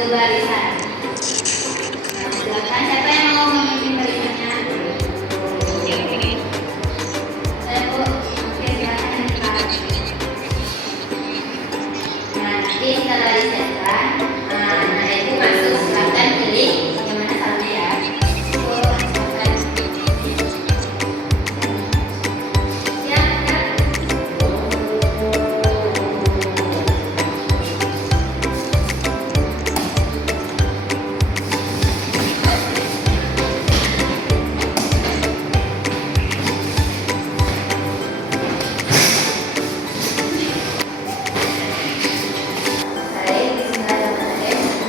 satu barisan. Nah, silakan siapa yang mau memimpin barisannya? Saya Bu. Oke, silakan Pak. Nah, nanti setelah disetkan, nah Ibu masuk, silakan pilih yang mana salahnya ya. Silakan. Siap.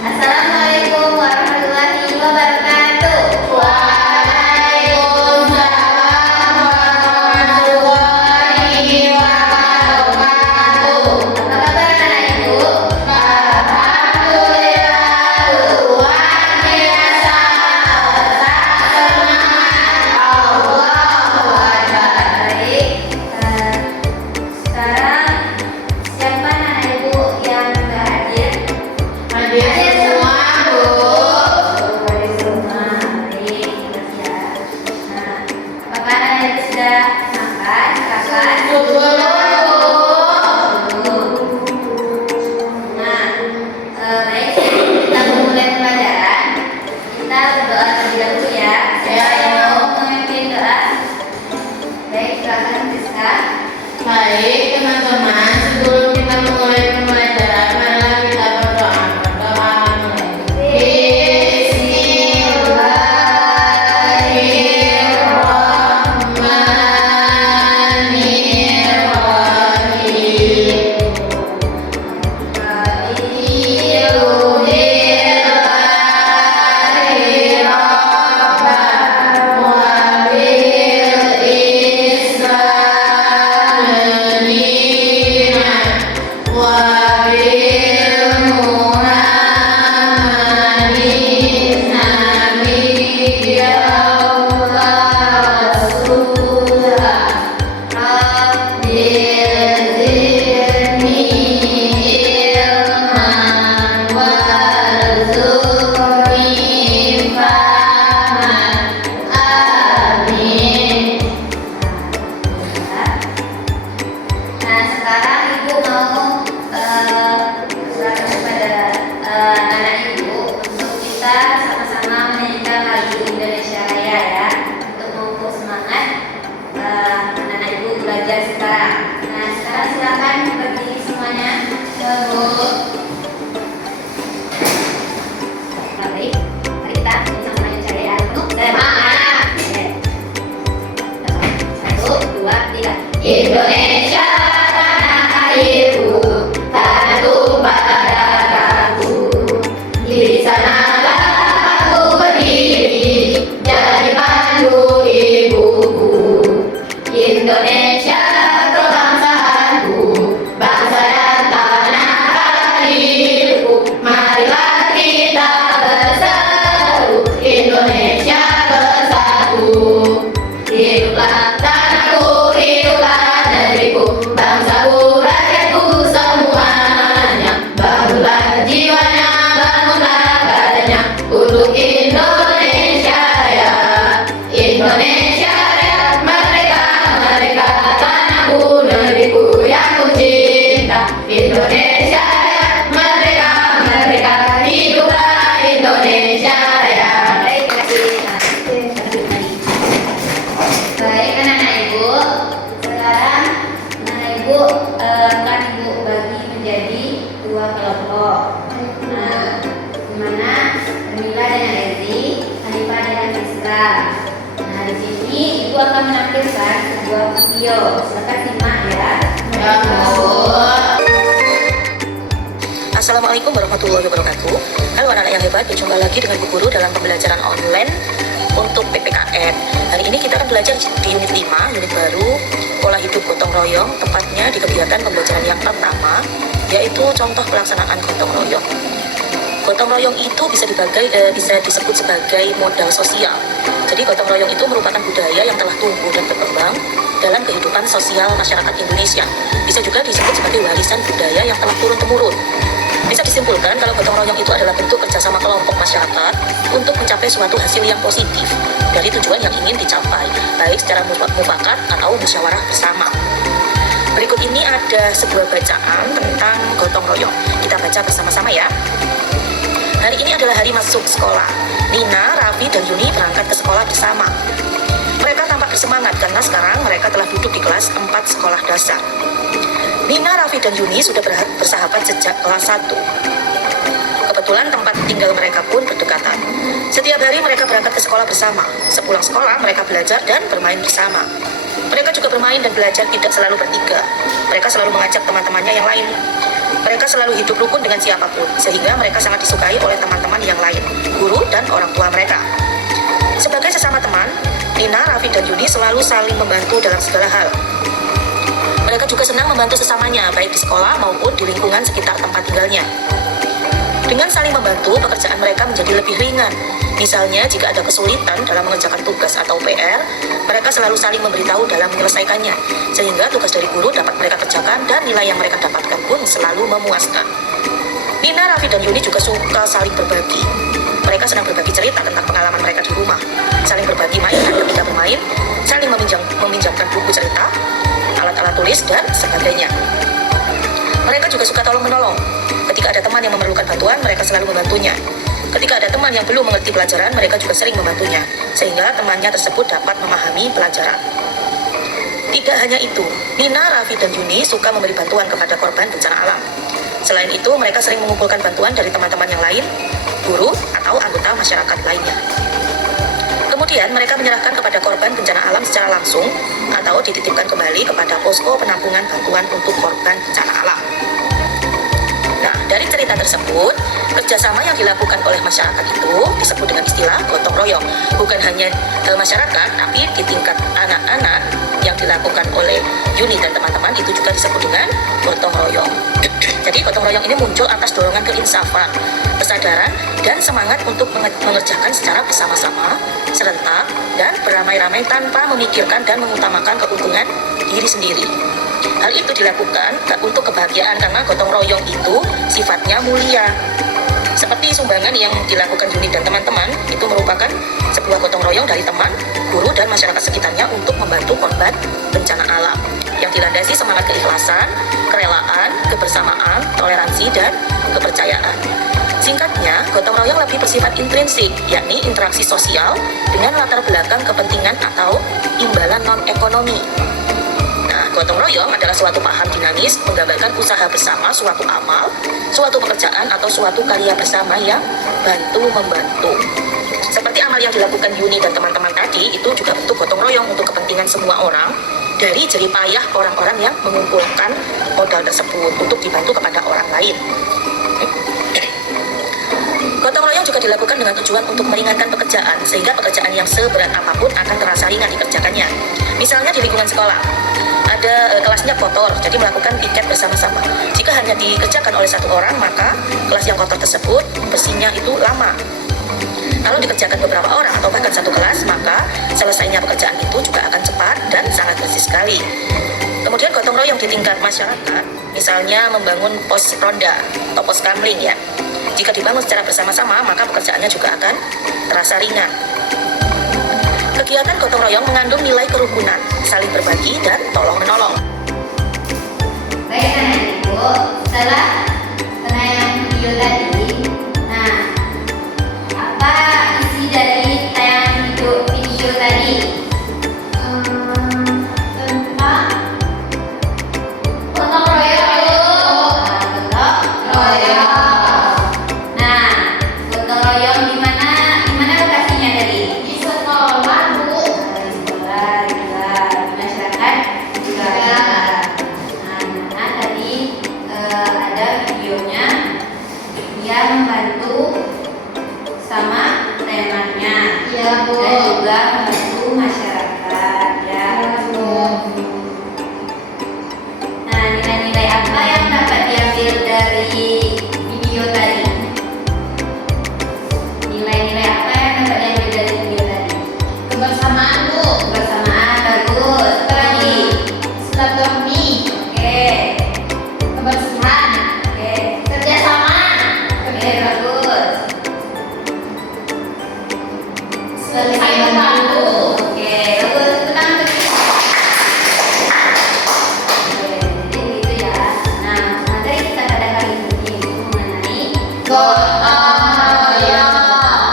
Assalamualaikum warahmatullahi wabarakatuh. Waalaikumsalam warahmatullahi wabarakatuh. Apa kabar anak Ibu? Alhamdulillah luar biasa. Tetap semangat. Allahu Akbar. Baik. Sekarang siapa anak Ibu yang sudah hadir? Hadir semua, Bu. Hadir semua. Baik, jelas ya. Nah, apakah anak Ibu sudah makan? Silakan. Syukur, Bu. Nah, baik, kita memulai pelajaran. Kita berdoa terlebih dahulu ya. Siapa yang mau memimpin doa? Baik, silakan Siska. Baik, teman-teman, sebelum kita mulai pembelajaran, marilah kita berdoa. Berdoa mulai. Nah, sekarang Ibu mau serahkan kepada anak Ibu untuk kita sama-sama menyanyikan lagu Indonesia Raya ya, untuk memupuk semangat anak-anak Ibu belajar sekarang. Nah, sekarang silakan berdiri semuanya. Bu. Mari kita sama-sama Indonesia Raya. Semangat. Satu, dua, tiga. Indonesia tanah airku, tanah tumpah darahku. Di sanalah aku berdiri, jadi pandu ibuku. Indonesia kebangsaanku, bangsa dan tanah airku. Marilah kita bersatu, Indonesia bersatu. Hiduplah tanahku, hiduplah negeriku, bangsaku, rakyatku semuanya. Bangunlah jiwanya, bangunlah badannya, untuk Indonesia ya. Indonesia ya, merdeka, merdeka, tanahku, negeriku yang ku cinta. Indonesia ya, merdeka, merdeka, hiduplah Indonesia ya. Baik, terima kasih. Baik, anak-anak Ibu. Sekarang anak Ibu akan Ibu bagi menjadi dua kelompok. Nah, di mana Mila dengan Ezi, Hanifah dengan Siska. Nah, di sini Ibu akan menampilkan sebuah video. Silakan simak ya. Ya, Bu. Assalamualaikum warahmatullahi wabarakatuh. Halo anak-anak yang hebat, berjumpa lagi dengan Bu Guru dalam pembelajaran online untuk PPKN. Hari ini kita akan belajar di unit 5, unit baru, pola hidup gotong royong, tepatnya di kegiatan pembelajaran yang pertama, yaitu contoh pelaksanaan gotong royong. Gotong royong itu bisa disebut sebagai modal sosial. Jadi gotong royong itu merupakan budaya yang telah tumbuh dan berkembang dalam kehidupan sosial masyarakat Indonesia. Bisa juga disebut sebagai warisan budaya yang telah turun-temurun. Bisa disimpulkan kalau gotong royong itu adalah bentuk kerjasama kelompok masyarakat untuk mencapai suatu hasil yang positif dari tujuan yang ingin dicapai, baik secara mufakat atau musyawarah bersama. Berikut ini ada sebuah bacaan tentang gotong royong. Kita baca bersama-sama ya. Hari ini adalah hari masuk sekolah. Nina, Raffi, dan Yuni berangkat ke sekolah bersama. Mereka tampak bersemangat karena sekarang mereka telah duduk di kelas 4 sekolah dasar. Nina, Raffi, dan Yuni sudah bersahabat sejak kelas 1. Kebetulan tempat tinggal mereka pun berdekatan. Setiap hari mereka berangkat ke sekolah bersama. Sepulang sekolah, mereka belajar dan bermain bersama. Mereka juga bermain dan belajar tidak selalu bertiga. Mereka selalu mengajak teman-temannya yang lain. Mereka selalu hidup rukun dengan siapapun, sehingga mereka sangat disukai oleh teman-teman yang lain, guru, dan orang tua mereka. Sebagai sesama teman, Nina, Raffi, dan Yuni selalu saling membantu dalam segala hal. Mereka juga senang membantu sesamanya, baik di sekolah maupun di lingkungan sekitar tempat tinggalnya. Dengan saling membantu, pekerjaan mereka menjadi lebih ringan. Misalnya, jika ada kesulitan dalam mengerjakan tugas atau PR, mereka selalu saling memberitahu dalam menyelesaikannya, sehingga tugas dari guru dapat mereka kerjakan dan nilai yang mereka dapatkan pun selalu memuaskan. Nina, Raffi, dan Yuni juga suka saling berbagi. Mereka senang berbagi cerita tentang pengalaman mereka di rumah, saling berbagi mainan ketika bermain, saling meminjamkan buku cerita, alat-alat tulis, dan sebagainya. Mereka juga suka tolong-menolong. Ketika ada teman yang memerlukan bantuan, mereka selalu membantunya. Ketika ada teman yang belum mengerti pelajaran, mereka juga sering membantunya, sehingga temannya tersebut dapat memahami pelajaran. Tidak hanya itu, Nina, Raffi, dan Yuni suka memberi bantuan kepada korban bencana alam. Selain itu, mereka sering mengumpulkan bantuan dari teman-teman yang lain, guru, atau anggota masyarakat lainnya. Kemudian, mereka menyerahkan kepada korban bencana alam secara langsung atau dititipkan kembali kepada posko penampungan bantuan untuk korban bencana alam. Nah, dari cerita tersebut, kerjasama yang dilakukan oleh masyarakat itu disebut dengan istilah gotong royong. Bukan hanya masyarakat, tapi di tingkat anak-anak yang dilakukan oleh Yuni dan teman-teman itu juga disebut dengan gotong royong. Jadi gotong royong ini muncul atas dorongan keinsafan, kesadaran, dan semangat untuk mengerjakan secara bersama-sama, serentak, dan beramai-ramai tanpa memikirkan dan mengutamakan keuntungan diri sendiri. Hal itu dilakukan untuk kebahagiaan karena gotong royong itu sifatnya mulia. Seperti sumbangan yang dilakukan Yuni dan teman-teman, itu merupakan sebuah gotong royong dari teman, guru, dan masyarakat sekitarnya untuk membantu korban bencana alam yang dilandasi semangat keikhlasan, kerelaan, kebersamaan, toleransi, dan kepercayaan. Singkatnya, gotong royong lebih bersifat intrinsik, yakni interaksi sosial dengan latar belakang kepentingan atau imbalan non-ekonomi. Gotong royong adalah suatu paham dinamis menggambarkan usaha bersama suatu amal, suatu pekerjaan, atau suatu karya bersama yang bantu-membantu. Seperti amal yang dilakukan Yuni dan teman-teman tadi, itu juga bentuk gotong royong untuk kepentingan semua orang dari jerih payah orang-orang yang mengumpulkan modal tersebut untuk dibantu kepada orang lain. Gotong royong juga dilakukan dengan tujuan untuk meringankan pekerjaan, sehingga pekerjaan yang seberat apapun akan terasa ringan dikerjakannya. Misalnya di lingkungan sekolah, ada kelasnya kotor, jadi melakukan piket bersama-sama. Jika hanya dikerjakan oleh satu orang, maka kelas yang kotor tersebut bersihnya itu lama. Kalau dikerjakan beberapa orang atau bahkan satu kelas, maka selesainya pekerjaan itu juga akan cepat dan sangat bersih sekali. Kemudian gotong royong di tingkat masyarakat, misalnya membangun pos ronda atau pos kamling ya. Jika dibangun secara bersama-sama, maka pekerjaannya juga akan terasa ringan. Kegiatan gotong royong mengandung nilai kerukunan, saling berbagi, dan tolong-menolong. Baik anak ibu, setelah penayangan video tadi, nah apa isi dari tayangan video tadi? Tentang gotong royong. Gotong royong. Nah, gotong royong di mana lokasinya tadi? Di sekolah, Bu. Di sekolah juga, di masyarakat juga. Nah, tadi ada videonya dia membantu sama temannya. Iya, Bu. Dan juga membantu masyarakat ya. Bu. Nah, nilai-nilai apa yang dapat diambil dari video tadi? Nilai-nilai apa yang dapat diambil dari video tadi? Kebersamaan, Bu. Kebersamaan, bagus. Apa lagi? Silaturahmi. Oke. Kebersihan. Oke. Kerjasama. Gotong royong.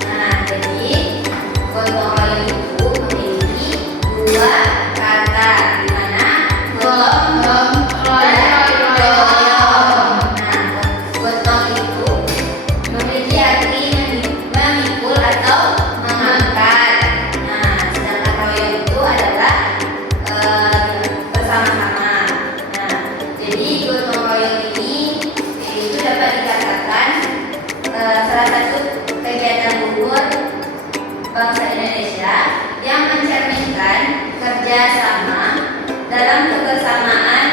Nah, jadi gotong royong itu memiliki dua kata, di mana gotong royong. Nah, gotong itu memiliki arti memikul atau mengangkat. Nah, sedangkan royong itu adalah bersama-sama. Nah, jadi gotong royong ini itu dapat dikatakan salah satu kegiatan luhur bangsa Indonesia yang mencerminkan kerjasama dalam kebersamaan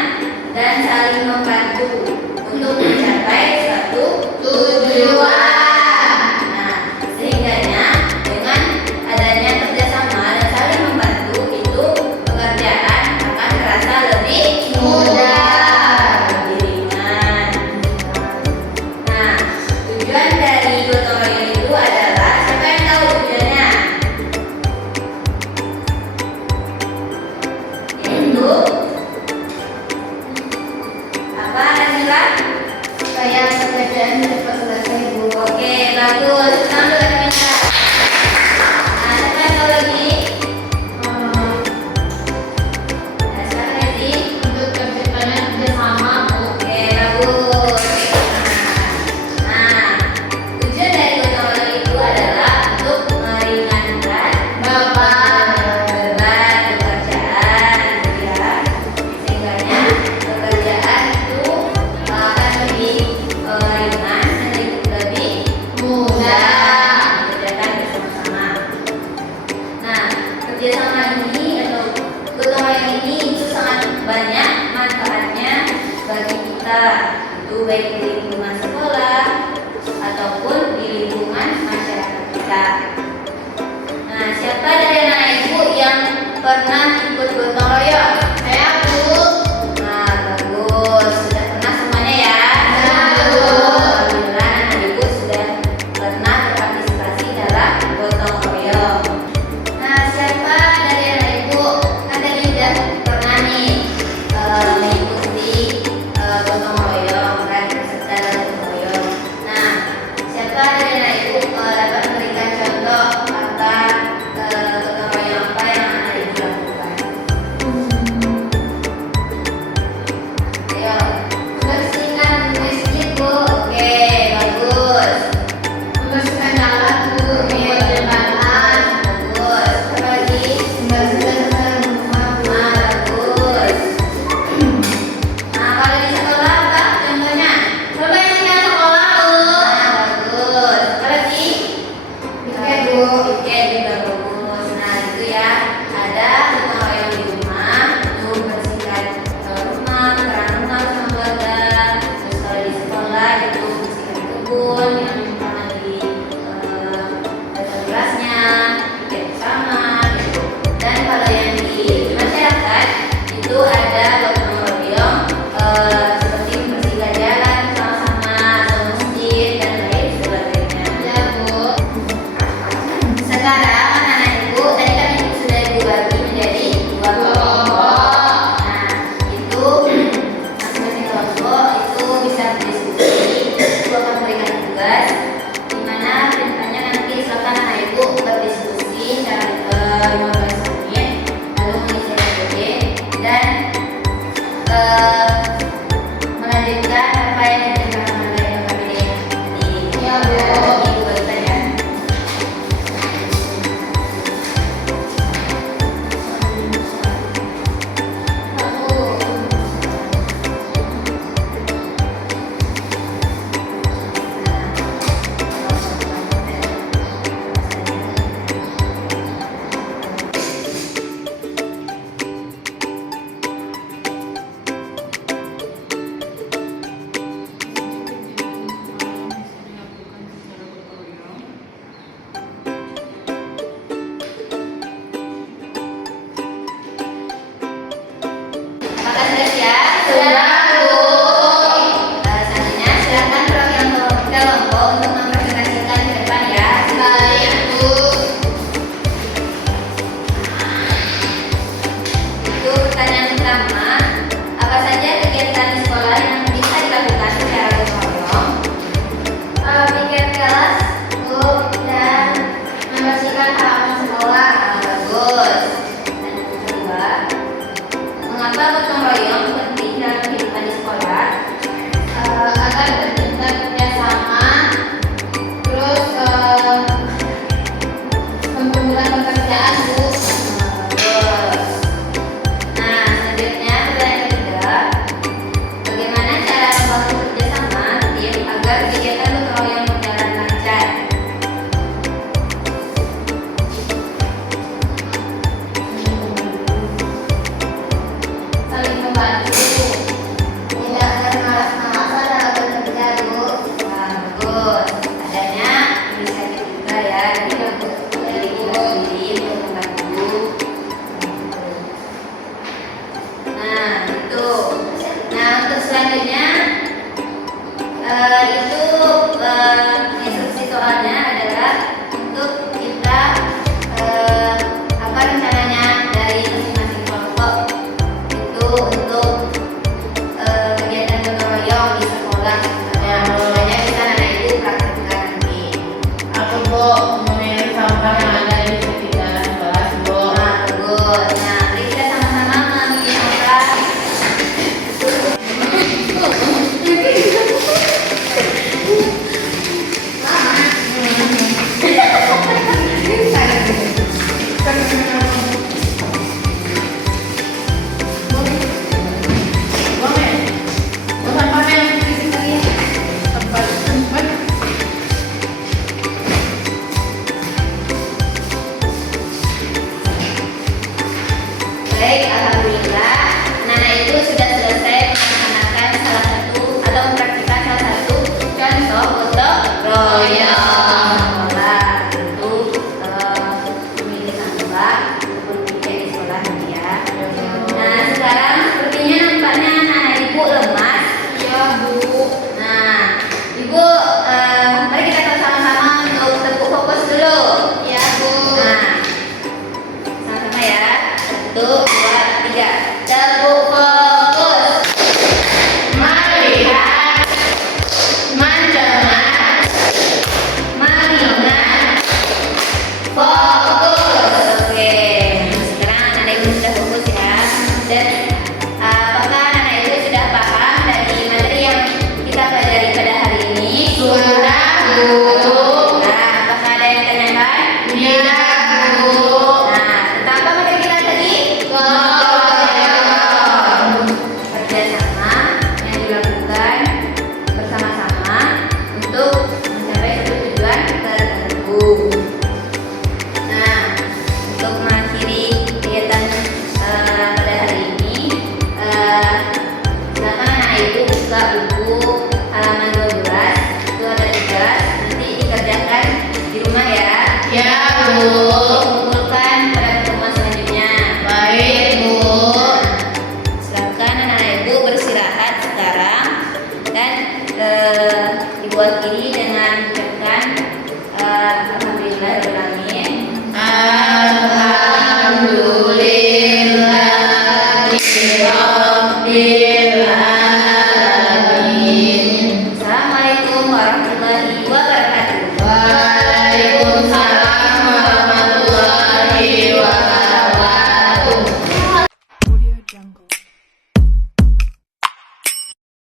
dan saling membantu untuk mencapai suatu tujuan. Nah, sehingganya dengan adanya kerjasama dan saling membantu itu pekerjaan akan terasa lebih mudah, lebih ringan. Nah, tujuan dari gotong royong itu adalah, siapa yang tahu tujuannya? Itu apa, Nila? Supaya pekerjaan cepat selesai, Bu. Oke, bagus. Senang tuh Nila. Nah, siapa yang tahu lagi? Nah, siapa lagi? Untuk terciptanya kerjasama, Bu. Oke, bagus. Nah, tujuan dari gotong royong itu adalah untuk meringankan beban pekerjaan, ya. Sehingganya pekerjaan itu akan lebih ringan dan lebih mudah dikerjakan bersama-sama. Nah, kerjasama ini atau gotong royong ini itu sangat banyak manfaatnya bagi kita, itu baik di lingkungan sekolah ataupun di lingkungan masyarakat kita. Nah, siapa dari anak ibu yang pernah ikut gotong royong? Saya, Bu. Nah, bagus. Sudah pernah semuanya ya? Sudah, Bu. Alhamdulillah anak ibu sudah pernah berpartisipasi dalam gotong royong. Nah, siapa dari anak ibu kan tadi udah pernah nih mengikuti gotong royong dan berserta dalam gotong royong. Nah, siapa dari anak ibu dapat memberikan contoh apa gotong royong apa yang anak ibu lakukan? Ayo, Bersihkan masjid, Bu. oke, bagus. Membersihkan jalan, Bu. Membuat jembatan. Bagus. Apa lagi? Membersihkan rumah, Bu. Nah, bagus. Nah, kalau di sekolah apa contohnya? Membersihkan sekolah, Bu. Nah, bagus. Apa lagi? Piket, Bu. Piket juga bagus. Nah, itu ya. Ada gotong royong di rumah, itu bersihkan rumah, keran rumah sama keluarga. Terus kalau di sekolah itu bersihkan kebun yang pernah di kelasnya, piket bersama gitu. Dan kalau yang di masyarakat itu ada gotong royong seperti membersihkan jalan sama-sama atau masjid dan lain sebagainya. Ya, Bu. Sekarang anak-anak ibu, tadi kan ibu sudah dibagi menjadi dua kelompok. Nah, itu masing-masing kelompok itu bisa berdiskusi. Ibu akan memberikan tugas gotong royong.